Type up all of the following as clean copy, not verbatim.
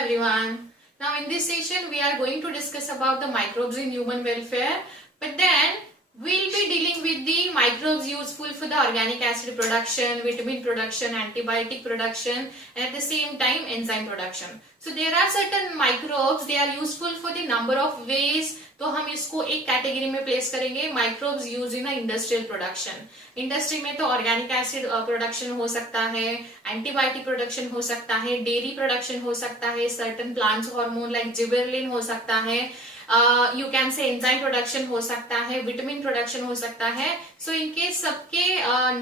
everyone. Now in this session we are going to discuss about the microbes in human welfare, but then we'll be dealing with the microbes useful for the organic acid production, vitamin production, antibiotic production, and at the same time enzyme production. So there are certain microbes, they are useful for the number of ways. तो हम इसको एक category में place करेंगे, microbes use in industrial production. Industry में तो organic acid production हो सकता है, एंटीबायोटिक प्रोडक्शन हो सकता है, डेयरी प्रोडक्शन हो सकता है, सर्टन प्लांट्स हार्मोन लाइक जिबेरलिन हो सकता है, you can say enzyme production हो सकता है, विटामिन प्रोडक्शन हो सकता है. सो इनके सबके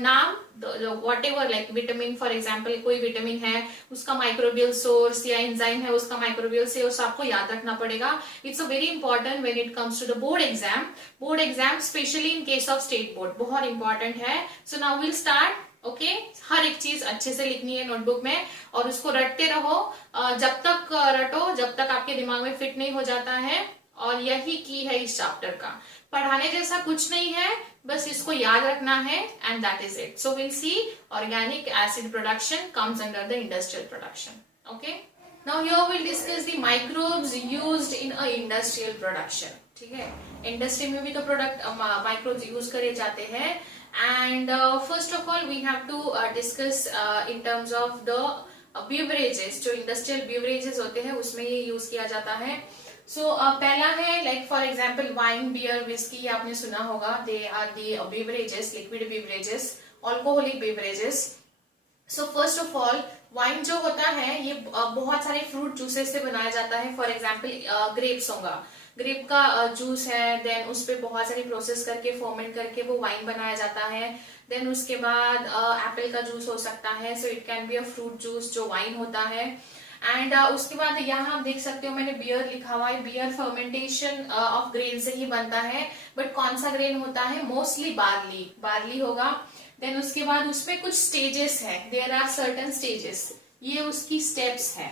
नाम what ever, like vitamin for example, कोई विटामिन है उसका माइक्रोबियल सोर्स या एंजाइम है उसका माइक्रोबियल सोर्स आपको याद रखना पड़ेगा. It's a very important when it comes to the board exam. Board exam specially in case of state board बहुत इंपॉर्टेंट है. So now will start. Okay, हर एक चीज अच्छे से लिखनी है नोटबुक में और उसको रटते रहो. जब तक रटो जब तक आपके दिमाग में फिट नहीं हो जाता है, और यही की है इस चैप्टर का. पढ़ाने जैसा कुछ नहीं है, बस इसको याद रखना है and that is it. So will see organic acid production comes under the industrial production. Okay, now here will discuss the microbes used in a industrial production. ठीक है, इंडस्ट्री में भी तो प्रोडक्ट माइक्रोब्स यूज करे जाते हैं. And first of all we have to discuss in terms of the beverages. जो industrial beverages होते हैं उसमें ये यूज किया जाता है. सो पहला है like for example wine, beer, whisky, आपने सुना होगा. They are the beverages, liquid beverages, alcoholic beverages. So first of all wine जो होता है ये बहुत सारे फ्रूट जूसेस से बनाया जाता है. फॉर एग्जाम्पल ग्रेप्स होगा, ग्रेप का जूस है, देन उस पर बहुत सारी प्रोसेस करके फर्मेंट करके वो वाइन बनाया जाता है. देन उसके बाद एप्पल का जूस हो सकता है. So it can be a fruit juice जो वाइन होता है. एंड उसके बाद यहाँ आप देख सकते हो मैंने बियर लिखा हुआ है. बियर फर्मेंटेशन ऑफ ग्रेन से ही बनता है, बट कौन सा ग्रेन होता है? मोस्टली बार्ली होगा. देन उसके बाद उसमें कुछ स्टेजेस है, देयर आर सर्टन स्टेजेस. ये उसकी स्टेप्स है,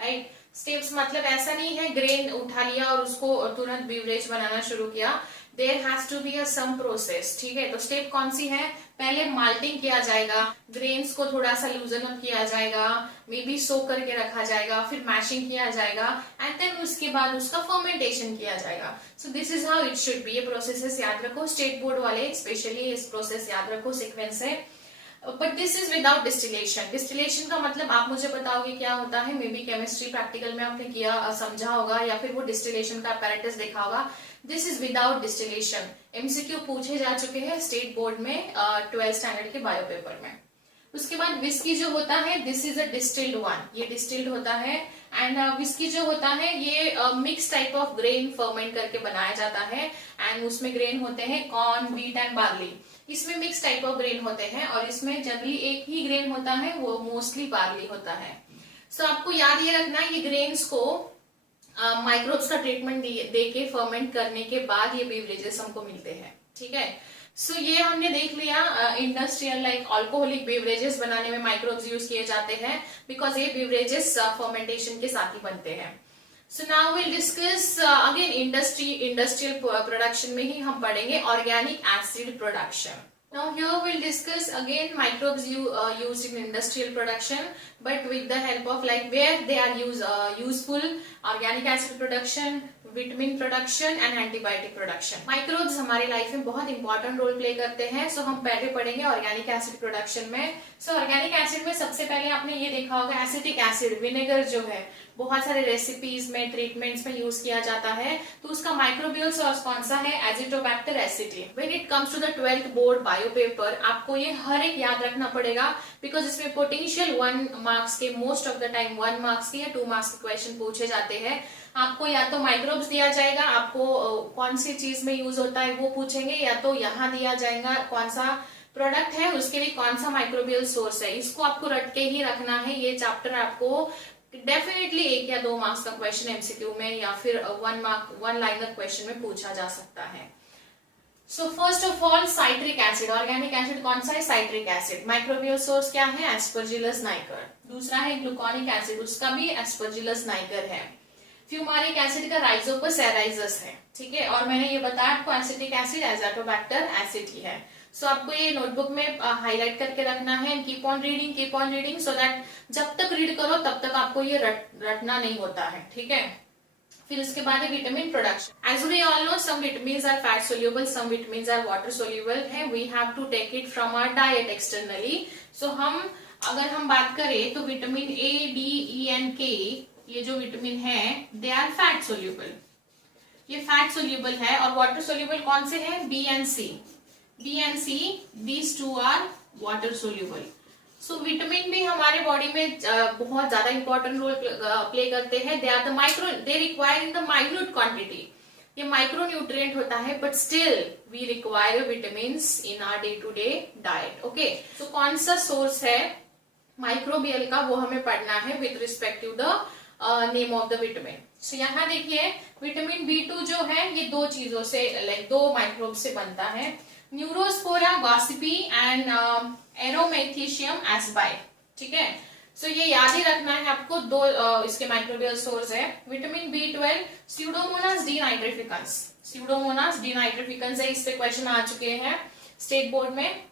राइट. स्टेप्स मतलब ऐसा नहीं है ग्रेन उठा लिया और उसको तुरंत बेवरेज बनाना शुरू किया. There has to be a some process. ठीक है, तो स्टेप कौन सी है? पहले माल्टिंग किया जाएगा, ग्रेन्स को थोड़ा सा लूजन अप किया जाएगा, मे बी सोक करके रखा जाएगा, फिर मैशिंग किया जाएगा एंड देन उसके बाद उसका फर्मेंटेशन किया जाएगा. So this is how it should be. ये प्रोसेसेस याद रखो, स्टेट बोर्ड वाले स्पेशली इस प्रोसेस याद रखो, सीक्वेंस है. But this is without distillation. Distillation का मतलब आप मुझे बताओगे क्या होता है? मे बी केमिस्ट्री प्रैक्टिकल में आपने किया, समझा होगा, या फिर वो डिस्टिलेशन का अपैरेटस देखा होगा. This is without distillation. MCQ पूछे जा चुके हैं स्टेट बोर्ड में 12th स्टैंडर्ड के बायो पेपर में. उसके बाद विस्की जो होता है, this is a distilled one. ये डिस्टिल्ड होता है. एंड विस्की जो होता है ये mix type of grain ferment करके बनाया जाता है. एंड उसमें ग्रेन होते हैं कॉर्न, व्हीट एंड बार्ली. इसमें मिक्स टाइप ऑफ ग्रेन होते हैं और इसमें जनरली एक ही ग्रेन होता है, वो मोस्टली बार्ली होता है. सो आपको याद ये रखना, ये ग्रेन्स को माइक्रोब्स का ट्रीटमेंट दे के फर्मेंट करने के बाद ये बेवरेजेस हमको मिलते हैं. ठीक है, सो ये हमने देख लिया. इंडस्ट्रियल लाइक अल्कोहलिक बेवरेजेस बनाने में माइक्रोब्स यूज किए जाते हैं बिकॉज ये बेवरेजेस फर्मेंटेशन के साथ ही बनते हैं. सो now will discuss again industrial production में ही हम पढ़ेंगे organic acid production. Now here we'll discuss again microbes used in industrial production, but with the help of like where they are useful: organic acid production, vitamin production and antibiotic production. Microbes हमारी life में बहुत important role play करते हैं. सो हम पहले पढ़ेंगे organic acid production में. सो organic acid में सबसे पहले आपने ये देखा होगा एसिटिक एसिड, विनेगर जो है बहुत सारे रेसिपीज में, ट्रीटमेंट्स में यूज किया जाता है. तो उसका माइक्रोबियल सोर्स कौन सा है? Acetobacter aceti. When it comes to the 12th board bio paper, आपको ये हर एक याद रखना पड़ेगा बिकॉज इसमें पोटेंशियल 1 मार्क्स के, most of the time 1 marks के या 2 मार्क्स के क्वेश्चन पूछे जाते हैं. आपको या तो माइक्रोब्स दिया जाएगा, आपको कौन सी चीज में यूज होता है वो पूछेंगे, या तो यहाँ दिया जाएगा कौन सा प्रोडक्ट है उसके लिए कौन सा माइक्रोबियल सोर्स है. इसको आपको रट के ही रखना है. ये चैप्टर आपको डेफिनेटली 1 या 2 मार्क्स का क्वेश्चन एमसीक्यू में या फिर 1 लाइनर क्वेश्चन में पूछा जा सकता है. सो first of all citric acid. Organic acid कौन सा है? Citric acid. माइक्रोबियल सोर्स क्या है? Aspergillus Niger. दूसरा है ग्लूकोनिक एसिड, उसका भी एस्परजिलस नाइगर है. फ्यूमारिक एसिड का राइजोपस एराइजस है. ठीक है, और मैंने ये बताया आपको एसिटिक एसिड एजाटोबैक्टर एसिड ही है. सो आपको ये नोटबुक में हाईलाइट करके रखना है, keep on reading so that जब तक रीड करो तब तक आपको ये रटना नहीं होता है, ठीक है। फिर उसके बाद है vitamin production. As we all know some vitamins are fat soluble, some vitamins are water soluble है। We have to take it from our diet externally. So अगर हम बात करें तो vitamin A, D, E and K, ये जो vitamin है they are fat soluble, ये फैट सोल्यूबल है। और वाटर सोल्यूबल कौन से हैं? B and C, these two are water soluble. So vitamin भी हमारे बॉडी में बहुत ज्यादा इंपॉर्टेंट रोल प्ले करते हैं। They require in the minute quantity, ये माइक्रो न्यूट्रिएंट होता है, but still we require vitamin in our day to day diet. Okay, तो कौन सा सोर्स है माइक्रोबियल का वो हमें पढ़ना है with respect to the name of the vitamin. So यहाँ देखिए विटामिन B2 जो है ये दो चीजों से, लाइक दो माइक्रोब से बनता है, न्यूरोस्पोरा गॉसिपी एंड एरोमेथिशियम एस्बाई, ठीक है। सो ये याद ही रखना है आपको, दो इसके माइक्रोबियल सोर्स है। विटामिन B12 स्यूडोमोनास डीनाइट्रिफिकेंस है, इस पे क्वेश्चन आ चुके हैं स्टेट बोर्ड में।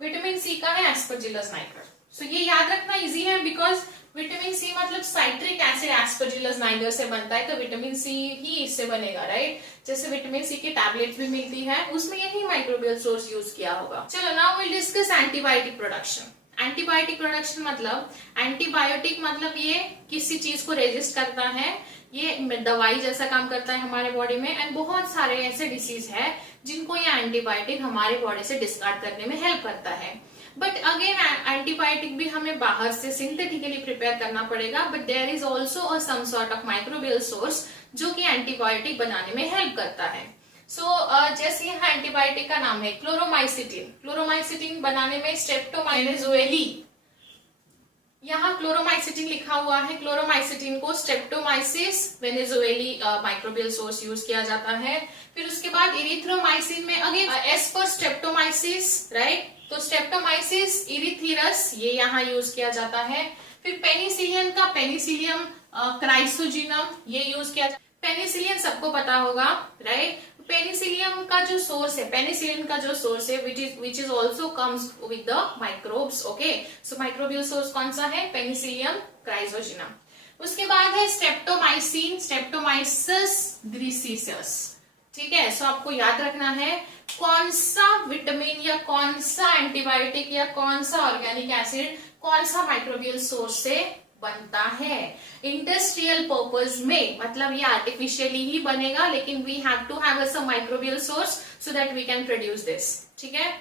विटामिन सी का है एस्परजिलस नाइगर। सो ये याद रखना इजी है बिकॉज विटामिन सी मतलब साइट्रिक एसिड एस्परजिलस नाइगर से बनता है, तो विटामिन सी ही इससे बनेगा, राइट। जैसे विटामिन सी की टैबलेट भी मिलती है, उसमें यही माइक्रोबियल सोर्स यूज किया होगा। चलो now will discuss antibiotic production. Antibiotic production मतलब, एंटीबायोटिक मतलब ये किसी चीज को रेजिस्ट करता है, ये दवाई जैसा काम करता है हमारे बॉडी में। एंड बहुत सारे ऐसे डिसीज है जिनको ये एंटीबायोटिक हमारे बॉडी से डिस्कार्ड करने में हेल्प करता है। बट अगेन एंटीबायोटिक भी हमें बाहर से सिंथेटिकली प्रिपेयर करना पड़ेगा, but there is also some sort of microbial source जो कि एंटीबायोटिक बनाने में हेल्प करता है। जैसे यहाँ एंटीबायोटिक का नाम है क्लोरोमाइसिटिन बनाने में स्ट्रेप्टोमाइजोएली, यहाँ क्लोरोमाइसिटिन लिखा हुआ है। क्लोरोमाइसिटिन को स्ट्रेप्टोमाइसिस वेनेजुएली माइक्रोबियल सोर्स यूज किया जाता है। फिर उसके बाद इरिथ्रोमाइसिन में again S for Streptomyces, right, तो स्ट्रेप्टोमाइसिस इरिथीरस ये यहाँ यूज किया जाता है। फिर पेनिसिलियन का पेनिसिलियम क्राइसोजिनम ये यूज किया जाता है। पेनिसिलियन सबको पता होगा, राइट। पेनिसिलियम का जो सोर्स है, पेनिसिलिन का जो सोर्स है which is also comes with the microbes. Okay, so microbial source कौन सा है? पेनिसिलियम क्राइसोजिनम। उसके बाद है स्ट्रेप्टोमाइसिन, स्ट्रेप्टोमाइसिस ग्रीसिसस, ठीक है। सो आपको याद रखना है कौन सा विटामिन या कौन सा एंटीबायोटिक या कौन सा ऑर्गेनिक एसिड कौन सा माइक्रोबियल सोर्स से बनता है। इंडस्ट्रियल पर्पज में मतलब ये आर्टिफिशियली ही बनेगा, लेकिन we have to have some microbial source so that we can produce this, ठीक है।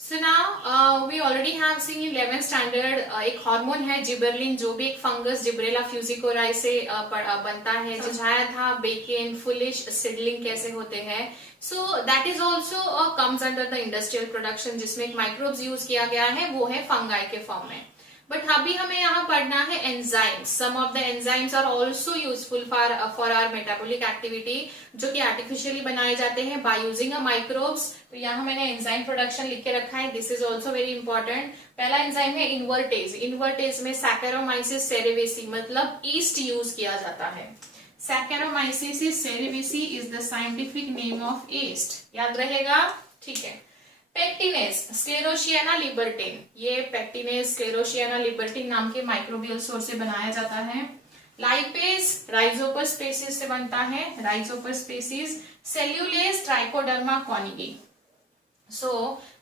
So now we already have seen in 11th standard एक हार्मोन है जिबरलिन, जो भी एक फंगस जिब्रेला फ्यूजिकोराई से बनता है। समझाया था बेकेन फुलिश सीडलिंग कैसे होते हैं। So that is also comes under the industrial production, जिसमें एक माइक्रोब्स यूज किया गया है, वो है फंगाई के फॉर्म में। बट अभी हमें यहाँ पढ़ना है enzymes. Some of the enzymes are also useful for our metabolic activity, जो कि आर्टिफिशियली बनाए जाते हैं बाय यूजिंग अ माइक्रोब्स। तो यहाँ मैंने एंजाइम प्रोडक्शन लिख के रखा है, this is also very important. पहला एंजाइम है इन्वर्टेज। इन्वर्टेज में सैकेरोमाइसिस सेरेवेसी मतलब ईस्ट यूज किया जाता है। Saccharomyces cerevisiae is the scientific name of yeast, याद रहेगा, ठीक है। पेक्टिनेज स्क्लेरोशियाना लिबर्टिन, ये पेक्टिनेज स्क्लेरोशियाना लिबर्टिन नाम के माइक्रोबियल सोर्स से बनाया जाता है। लाइपेज राइजोपस स्पेसीज से बनता है, Rhizopus species. Cellulase Trichoderma koningii.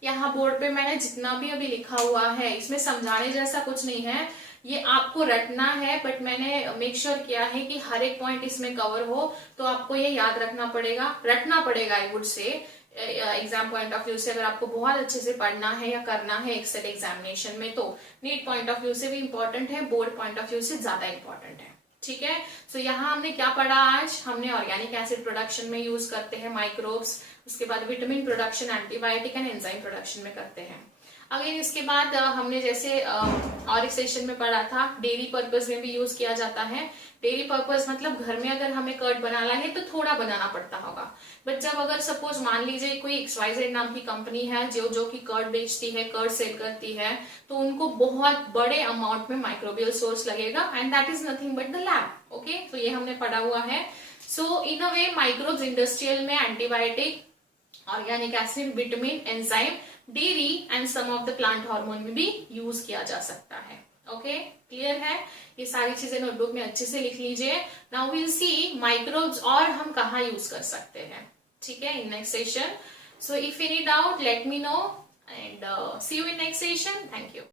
यहाँ बोर्ड पे मैंने जितना भी अभी लिखा हुआ है इसमें समझाने जैसा कुछ नहीं है, ये आपको रटना है, बट मैंने मेक श्योर किया है कि हर एक पॉइंट इसमें कवर हो, तो आपको ये याद रखना पड़ेगा, रटना पड़ेगा I would say. Exam point of view से अगर आपको बहुत अच्छे से पढ़ना है या करना है एक्सेल एग्जामिनेशन में, तो नीट पॉइंट ऑफ व्यू से भी इंपॉर्टेंट है, बोर्ड पॉइंट ऑफ व्यू से ज्यादा इंपॉर्टेंट है, ठीक है। सो यहाँ हमने क्या पढ़ा आज? हमने ऑर्गेनिक एसिड प्रोडक्शन में यूज करते हैं माइक्रोब्स, उसके बाद vitamin production, antibiotic and enzyme production में करते हैं। अगेन इसके बाद हमने जैसे और एक सेशन में पढ़ा था डेयरी पर्पस में भी यूज किया जाता है। डेयरी पर्पस मतलब घर में अगर हमें कर्ड बनाना है तो थोड़ा बनाना पड़ता होगा, बट जब अगर सपोज मान लीजिए कोई XYZ नाम की कंपनी है जो कि कर्ड बेचती है, कर्ड सेल करती है, तो उनको बहुत बड़े अमाउंट में माइक्रोबियल सोर्स लगेगा, and that is nothing but the lab. Okay, तो ये हमने पढ़ा हुआ है। So in a way microbes industrial में antibiotic, organic acid, vitamin, enzyme, dairy and some of the plant hormone में भी यूज किया जा सकता है। ओके, क्लियर है? ये सारी चीजें नोटबुक में अच्छे से लिख लीजिए। नाउ विल सी माइक्रोब्स और हम कहाँ यूज कर सकते हैं, ठीक है, in next session. So if any doubt let me know and see you in next session. Thank you.